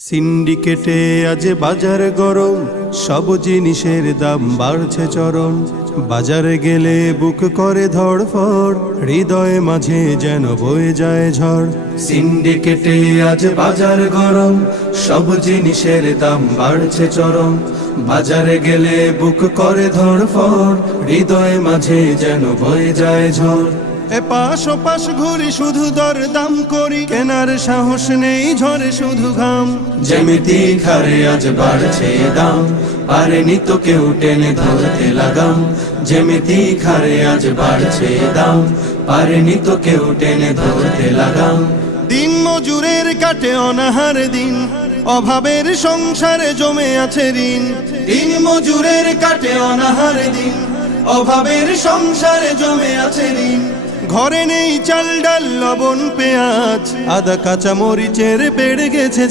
সিন্ডিকেটে আজ বাজার গরম, সব জিনিসের দাম বাড়ছে চরম। বাজারে গেলে বুক করে ধড়ফড়, হৃদয়ে মাঝে যেন বয়ে যায় ঝড়। সিন্ডিকেটে আজ বাজার গরম, সব জিনিসের দাম বাড়ছে চরম। বাজারে গেলে বুক করে ধড়ফড়, হৃদয়ে মাঝে যেন বয়ে যায় ঝড়। এপাশ ওপাশ ঘুরি শুধু দর দাম করি, কেনার সাহস নেই ঝরে শুধু ঘাম। যেমিতি খারে আজ বাড়ছে দাম, পারেনি তো কেউ টেনে ধরতে লাগাম। যেমিতি খারে আজ বাড়ছে দাম, পারেনি তো কেউ টেনে ধরতে লাগাম। দিন মজুরের কাটে অনাহার দিন, অভাবের সংসারে জমে আছে ঋণ। দিন মজুরের কাটে অনাহার দিন, অভাবের সংসারে জমে আছে ঋণ। ঘরে নেই চাল ডাল লবণ পেঁয়াজ, আদা কাঁচা মরিচের বেড়ে গেছে